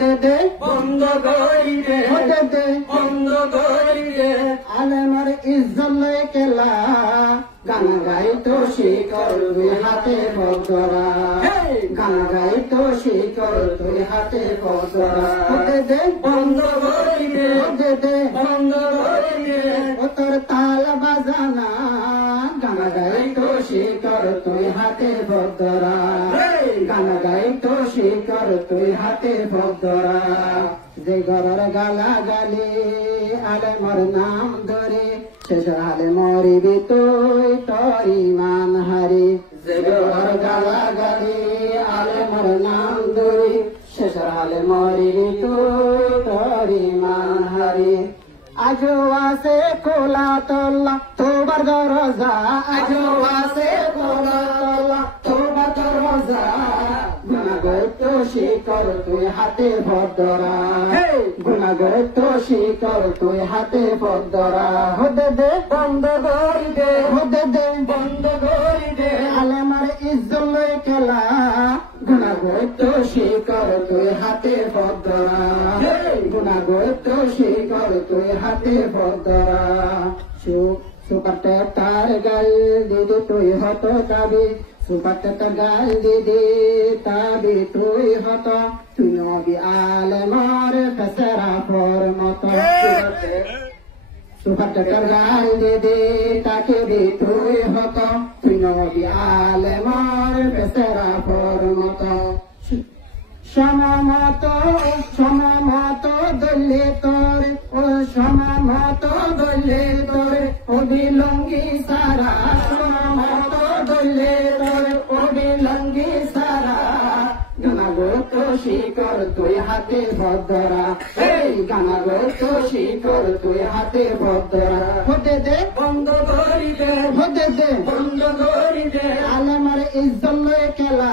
হতে দে বন্ধ করি দে হতে দে বন্ধ করি দে আলেমার ইজ্জত লই কেলা গান গাই তো শিকর তুই হাতে বদরা গান গাই তো শিকর তুই হাতে বদরা হতে দে বন্ধ করি দে হতে দে বন্ধ করি দে ও তোর তাল বাজানা গান গাই তো শিকর তুই হাতে বদরা গান গাই তো শিকর তুই হাতে বদরা যে গরর গালা গালি আলেমর নাম ধরে শেষ হালে মরিবি তুই তোর ইমান হারি যে গরর গালা গালি আলেমর নাম ধরে শেষ হালে মরিবি তুই তোর ইমান হারি আজো আছে খোলা তল্লা তোবার দরজা আজো আছে খোলা তল্লা তোবার দরজা গুণাগত শিকর তুই হাতে ভদ্রা গুণাগত শিকর তুই হাতে ভদ্রা হতে দে বন্ধ করি দে হতে দে বন্ধ করি দে আলেমার ইজ্জত লই খেলা গুণাগত শিকর তুই হাতে ভদ্রা গুণাগত শিকর তুই হাতে ভদ্রা সুপারটা তার গাল দিদি তুই হত যাবি সুপারটা তার গাল দিদি তাবি তুই হত তুই নবী আলেমার ফেসরা ফর মত সুপারটা তার গাল দিদি তাকে বি তুই হত তুই নবী আলেমার ফেসরা ফর মত সমমত দলে তোর ও সমমত দলে তোর অবিলঙ্গি সারা সমমত দলে তোর অবিলঙ্গি সারা গানাগত শিকর তুই হাতে ভদ্রা এই গানাগত শিকর তুই হাতে ভদ্রা হতে দে বন্ধ করি দে হতে দে বন্ধ করি দে আলেমার ইজ্জত লই খেলা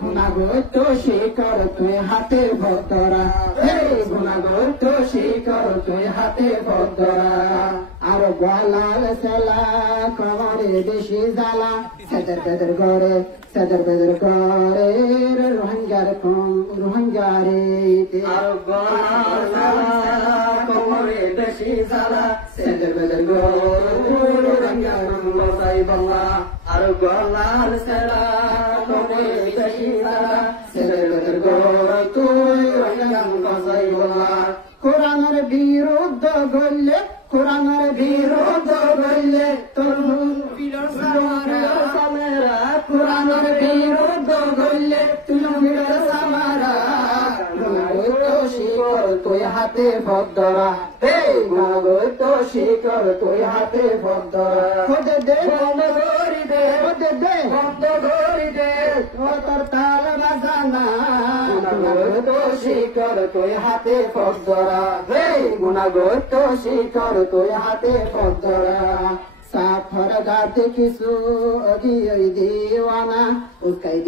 গুণাগত শিকর তুই হাতে ভদ্রা গুণাগত শিকর তুই হাতে ভদ্রা আর গলাল সেলা কমরে বেশি জ্বালা সেদের বেদের গড়ে রোহিঙ্গারে আর কোমরে বেশি জ্বালা সেদের বেদের গরু রঙ্গার বসাই বাংলা আর গলাল সেলা কোমরে বেশি জ্বালা সেদের বেদের গরু তুই রঙ্গার বসাই বাংলা কোরআনের বিরুদ্ধ গল্লে কোরআনের বিরুদ্ধ গল্লে তোর সামেরা কোরআনের বিরুদ্ধ গল্লে তুই সামারা গুণাগত শিকর তুই হাতে ভদ্রা গুণাগত শিকর তুই হাতে ভদ্রা হতে দে বন্ধ করি দে হতে দে বন্ধ করি দে তোর তাল বাজানা গুণাগত শিকর তুই হাতে ভদ্রা গুণাগত শিকর তুই হাতে ভদ্রা साफर गाते किसु अगी दीवाना उसकाई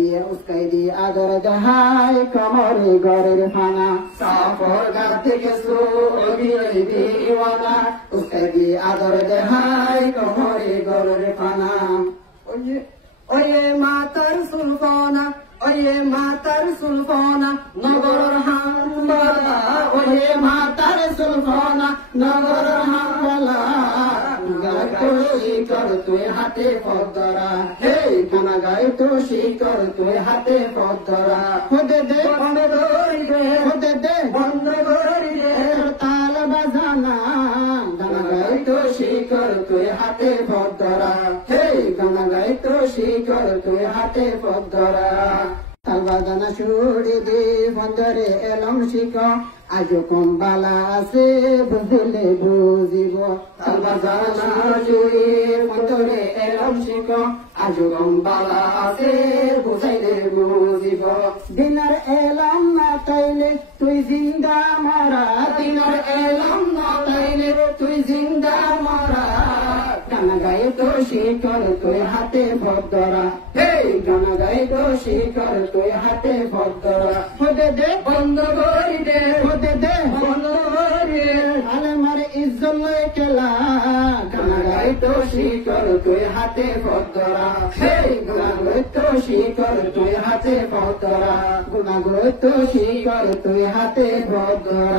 दी आदर दहाय कमरे गरे फाना साफर गाते किसु अगी दीवाना उसकाई दी आदर दहाय कमरे गरे फाना ओये मातर सुल्फाना ओये मातर सुल्फाना नगर हामला ओये मातर सुल्फाना नगर हामला গাইতো শিকর তুই হাতে পদ্মরা হে গানা গাইতো শিকর তুই হাতে পদ্মরা হতে দে বন্ধ করি দে হতে দে বন্ধ করি দে তাল বাজানা গানা গাইতো শিকর তুই হাতে পদ্মরা হে গানা গাইতো শিকর তুই হাতে পদ্মরা তাল বাজানা ছুড়ি দে বন্দরে এলম শিক আজো কম বালা আছে বুঝলে বুঝিব তাল বাজানা ছুড়ি বন্দরে এলম শিক আজো কম বালা আছে বুঝাইলে বুঝিব দিনার এলম না তাইলে তুই জিন্দা মারা দিনার এলম না তাইলে তুই জিন্দা মারা গানা গাইতো শিকর তুই হাতে ভদ্রা হে গানা গাইতো শিকর তুই হাতে ভদ্রা হতে দে বন্ধ করি দে হতে দে বন্ধ করি দে আলেমার ইজ্জত লই খেলা গানা গাইতো শিকর তুই হাতে ভদ্রা গুণাগত শিকর তুই হাতে ভদ্রা গুণাগত শিকর তুই হাতে ভদ্রা